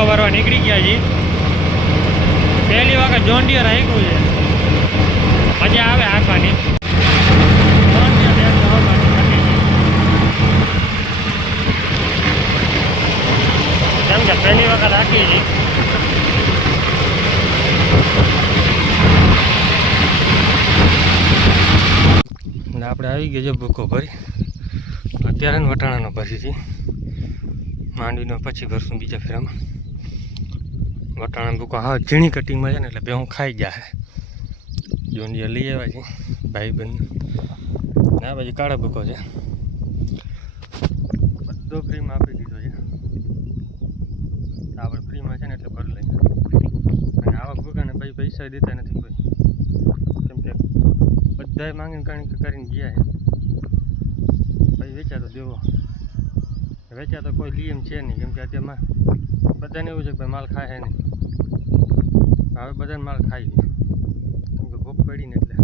ભૂકો ભરવા નીકળી ગયા છીએ. પહેલી વખત જોન ડિયર હાંક્યું છે, મજા આવે હાંકવાની. કેમ કે પહેલી વખત હાંકી છે. આપણે આવી ગયા છે ભૂકો ભરી. અત્યારે વટાણાનો ભરી છે, માંડવીનો પછી ભરશું બીજા ફેરામાં. વટાણા ભૂકો હા ઝીણી કટિંગમાં છે ને એટલે બે હું ખાઈ ગયા. જોંડિયા લઈ આવ્યા છે ભાઈ બંધ. આ બાજુ કાળો ભૂકો છે, બધો ફ્રીમાં આપી દીધો છે. આપણે ફ્રીમાં છે ને એટલે ભરી લઈએ. અને આવા ભૂકાને ભાઈ પૈસા દેતા નથી કોઈ, કેમ કે બધાએ માંગીને કરીને ગયા છે. ભાઈ વેચાતો દેવો, વેચાતો કોઈ લી એમ છે નહીં, કેમ કે અત્યારમાં બધાને એવું છે કે ભાઈ માલ ખાય નહીં. હવે બધાને માલ ખાય છે, કેમ કે ભૂખ પડીને. એટલે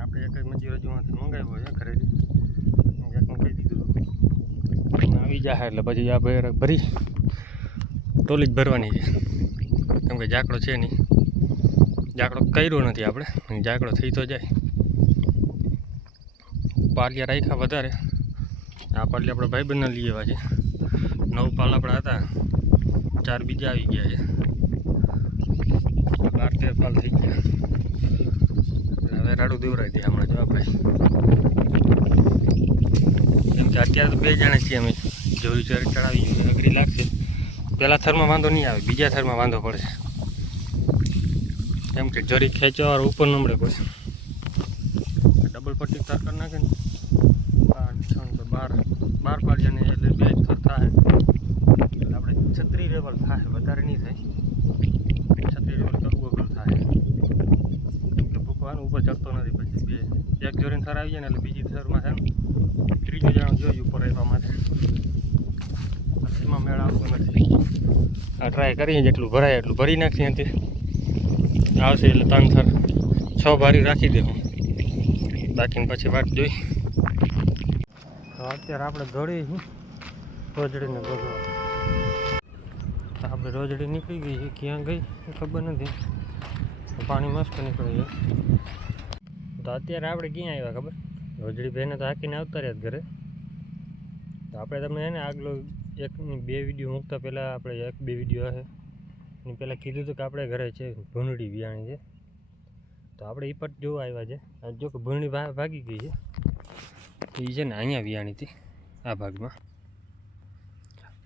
આપણે એક જ મજૂર હજુમાંથી મંગાવ્યો છે ખરેડી, એકને કહી દીધું આવી જાય એટલે પછી આ ભાઈ ભરી ટોલી જ ભરવાની છે. કેમ કે જાકડો છે નહીં, જાકડો કર્યો નથી આપણે, જાકડો થઈ તો જાય. પાલિયા રાખ્યા વધારે. આ પાલિયા આપણે ભાઈબંધને લઈ આવ્યા છે. 9 પાલ આપણા હતા, 4 બીજા આવી ગયા છે. 12-13 પાલ થઈ ગયા. હવે રાડું દેવરાઈ દે હમણાં જવાબ ભાઈ. કેમ કે અત્યારે તો 2 જણા છીએ અમે. જોયું ચરી ચડાવી ગયું અઘરી લાગશે. પહેલાં થરમાં વાંધો નહીં આવે, બીજા થરમાં વાંધો પડશે. કેમ કે જરી ખેંચવા ઉપર નમળે પછી ડબલ પટ્ટી તાર કરી નાખે ને 12 પાડ્યાને એટલે 2 થર થાય. એટલે આપણે 36 લેવલ થાય, વધારે નહીં થાય. 36 લેવલ કરવું અઘરું થાય, કેમ કે ભૂકવાનું ઉપર ચડતો નથી. પછી એક જોરીને થર આવી જાય ને એટલે બીજી થરમાં છે ને ત્રીજું જણ જોઈએ ઉપર રહેવા માટે. એમાં મેળ આવતો નથી. આ ટ્રાય કરીએ જેટલું ભરાય એટલું ભરી નાખીએ. તે આવશે એટલે 3 થર 6 ભારી રાખી દે હું, બાકીને પછી વાત જોઈ. તો અત્યારે આપણે દોડી રોજડીને ગોતવા. આપણે રોજડી નીકળી ગઈ છે, ક્યાં ગઈ ખબર નથી. પાણી મસ્ત નીકળે છે. તો અત્યારે આપણે ક્યાં આવ્યા ખબર? રોજડી ભાઈને તો હાંકીને આવતા રહ્યા ઘરે. તો આપણે તમને એને આગલો 1-2 વિડીયો મૂકતા પહેલાં આપણે 1-2 વિડીયો હશે એની પહેલાં કીધું હતું કે આપણે ઘરે છે ભૂંડી વિયાણી છે. તો આપણે એ પણ જોવા આવ્યા છે. જો કે ભૂંડી ભાગી ગઈ છે. એ છે ને અહીંયા વિયાણી હતી આ ભાગમાં.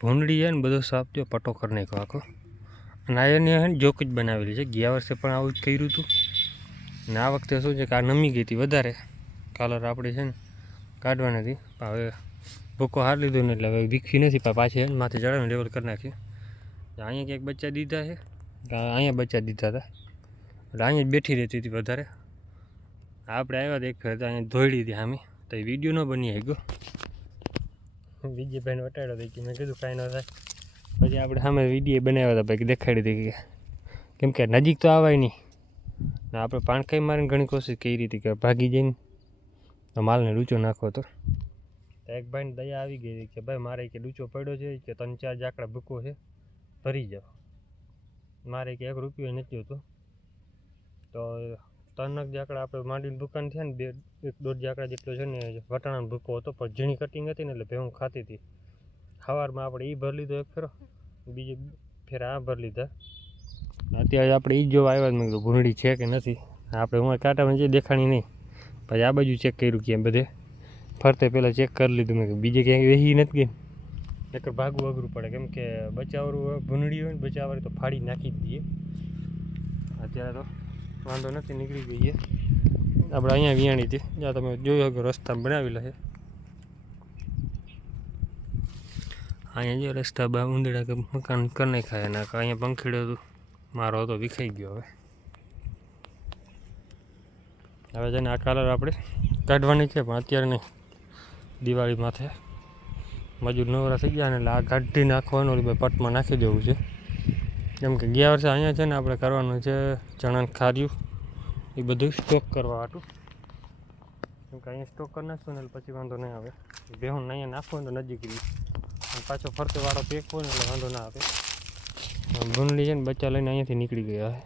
ભૂંડી છે ને બધો સાફ જો પટો કરી નાખ્યો આખો. અને આ એને છે ને જોક જ બનાવેલી છે. ગયા વર્ષે પણ આવું જ કર્યું હતું. અને આ વખતે શું છે કે આ નમી ગઈ હતી વધારે. કલર આપણે છે ને કાઢવા નથી. હવે ભૂકો હાર લીધો ને એટલે હવે વીખી નથી. પણ પાછી માથે ચડાવીને લેવલ કરી નાખી. અહીંયા ક્યાંક બચ્ચા દીધા છે, અહીંયા બચ્ચા દીધા હતા એટલે અહીંયા જ બેઠી રહેતી હતી વધારે. આપણે આવ્યા હતા એક ફેર તો અહીંયા ધોઈડી હતી સામે. તો એ વિડીયો ન બની ગયો. વિજયભાઈને વટાડ્યો હતો કે મેં કીધું કાંઈ ન થાય. પછી આપણે સામે વિડીયો બનાવ્યા હતા ભાઈ, દેખાડી હતી. કેમ કે નજીક તો આવાય નહીં ને આપણે પાણકાઈ મારીને ઘણી કોશિશ કરી હતી કે ભાગી જઈને માલને ડૂચો નાખો. તો એક ભાઈને દયા આવી ગઈ હતી કે ભાઈ મારે કે ડૂચો પડ્યો છે કે 3-4 જાકડા ભૂકો છે ભરી જાઓ. મારે કે 1 રૂપિયો નથી જોતો. તો 3 જાકડા આપણે માંડીને દુકાન થયા ને 1-1.5 જાકડા જેટલો છે ને વટાણાનો ભૂકો હતો. પણ ઝીણી કટિંગ હતી ને એટલે ભેહું ખાતી હતી. સવારમાં આપણે એ ભરી લીધો એક ફેરો, બીજો ફેરા આ ભરી લીધા. અત્યારે આપણે એ જોવા આવ્યા મેં કીધું ભૂંડી છે કે નથી. આપણે હું કાંટામાં જે દેખાણી નહીં. પછી આ બાજુ ચેક કર્યું ક્યાં બધે ફરતે પહેલાં ચેક કરી લીધું. મેં બીજે ક્યાંય વેહી નથી ગઈ. એક ભાગવું અઘરું પડે, કેમ કે બચાવરું ભૂંડી હોય ને બચાવવાળી તો ફાડી નાખી જ દઈએ. અત્યારે તો વાંધો નથી, નીકળી ગઈ છે. આપણે અહીંયા વિયાણી હતી, જ્યાં તમે જોયું કે રસ્તા બનાવેલા છે. અહીંયા જે રસ્તા બા ઊંધડા કે મકાન કરી નાખાય. અને અહીંયા પંખીડો મારો હતો વિખાઈ ગયો. હવે છે ને આ કલર આપણે કાઢવાની છે, પણ અત્યારે નહીં. દિવાળી માથે મજૂર નવરા થઈ ગયા ને એટલે આ કાઢી નાખવાનું પટમાં નાખી દેવું છે. કેમ કે ગયા વર્ષે અહીંયા છે ને આપણે કરવાનું છે ચણાને ખાર્યું એ બધું સ્ટોક કરવા હાટું. કેમ કે અહીંયા સ્ટોક કરી નાખશું ને પછી વાંધો નહીં આવે. ભેહું અહીંયા નાખવું તો નજીક રહી. પાછો ફરતે વાળો પેક હોય ને એટલે વાંધો ના આવે. ભૂંડલી છે ને બચ્ચા લઈને અહીંયાથી નીકળી ગયા છે,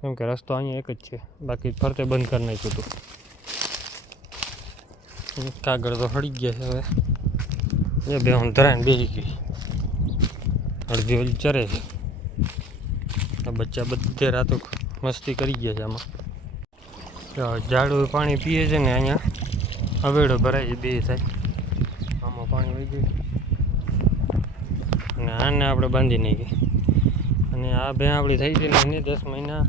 કેમ કે રસ્તો અહીંયા એક જ છે, બાકી ફરતે બંધ કરી નાખ્યું હતું. કાગળ તો હળી ગયા છે હવે. એ બે હું ધરાઈને બેસી ગઈ, અડધી ઓલી ચરે છે. આ બચ્ચા બધે રાતો મસ્તી કરી ગયા છે આમાં. ઝાડું પાણી પીએ છે ને અહીંયા અવેડો ભરાય છે, બે થાય આમાં પાણી વહી ગયું. અને આને આપણે બાંધી નાખી. અને આ બે આપણી થઈ હતી ને એને 10 મહિના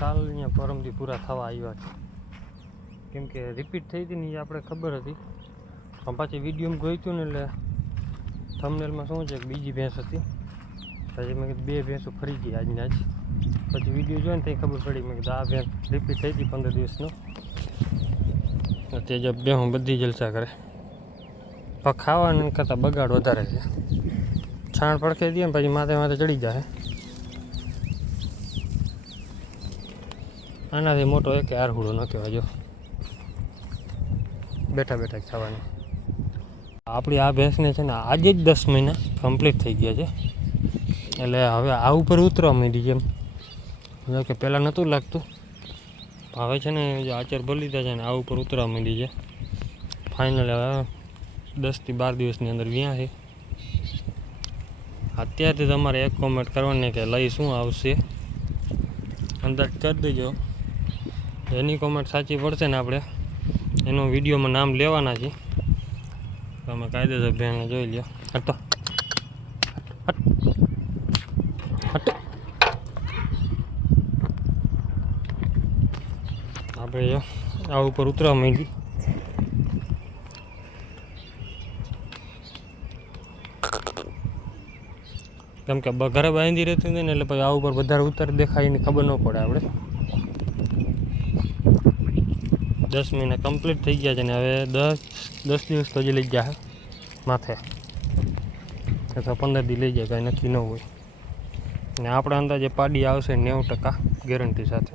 કાલ અહીંયા પરમથી પૂરા થવા આવ્યા છે. કેમ કે રિપીટ થઈ હતી ને એ આપણે ખબર હતી, પણ પાછી વિડીયોમાં ગયું ને એટલે થંબનેલમાં શું છે કે બીજી ભેંસ હતી. પછી મેં કીધું 2 ભેંસો ફરી ગઈ આજને આજ. પછી વિડીયો જોઈને ત્યાં ખબર પડી, મેં કીધું આ ભેંસ રિપીટ થઈ હતી 15 દિવસનો. તે જ બે હું બધી જલસા કરે, પણ ખાવાનું કરતાં બગાડ વધારે છે. છાણ પડખે દઈએ ને પછી માથે માથે ચડી જાય. આનાથી મોટો એક આરહુડો ન કહેવાય. જો બેઠા બેઠા ખાવાની. આપણી આ ભેંસને છે ને આજે જ 10 મહિના કમ્પ્લીટ થઈ ગયા છે, એટલે હવે આ ઉપર ઉતરવા માંડી છે. એમ કે પહેલાં નહોતું લાગતું, હવે છે ને જે આચાર ભરી લીધા છે ને આ ઉપર ઉતરવા માંડી છે. ફાઇનલ હવે 10 થી 12 દિવસની અંદર વ્યાં છે. અત્યારથી તમારે એક કોમેન્ટ કરવાની કે લઈ શું આવશે અંદાજ કરી દેજો. એની કોમેન્ટ સાચી પડશે ને આપણે એનું વિડીયોમાં નામ લેવાના છે. તમે કાયદેસર બેનને જોઈ લો. હટો હટ. આપણે આ ઉપર ઉતરવા માંડી. કેમ કે ઘરે બાંધી રહેતી હતી ને એટલે પછી આ ઉપર વધારે ઉતર દેખાય એની ખબર ન પડે. આપણે 10 મહિના કમ્પ્લીટ થઈ ગયા છે ને હવે 10 દિવસ તો હજી લઈ ગયા માથે, અથવા 15 દી લઈ જાય, કાંઈ નક્કી ન હોય. ને આપણા અંદાજે પાડી આવશે 90% ગેરંટી સાથે.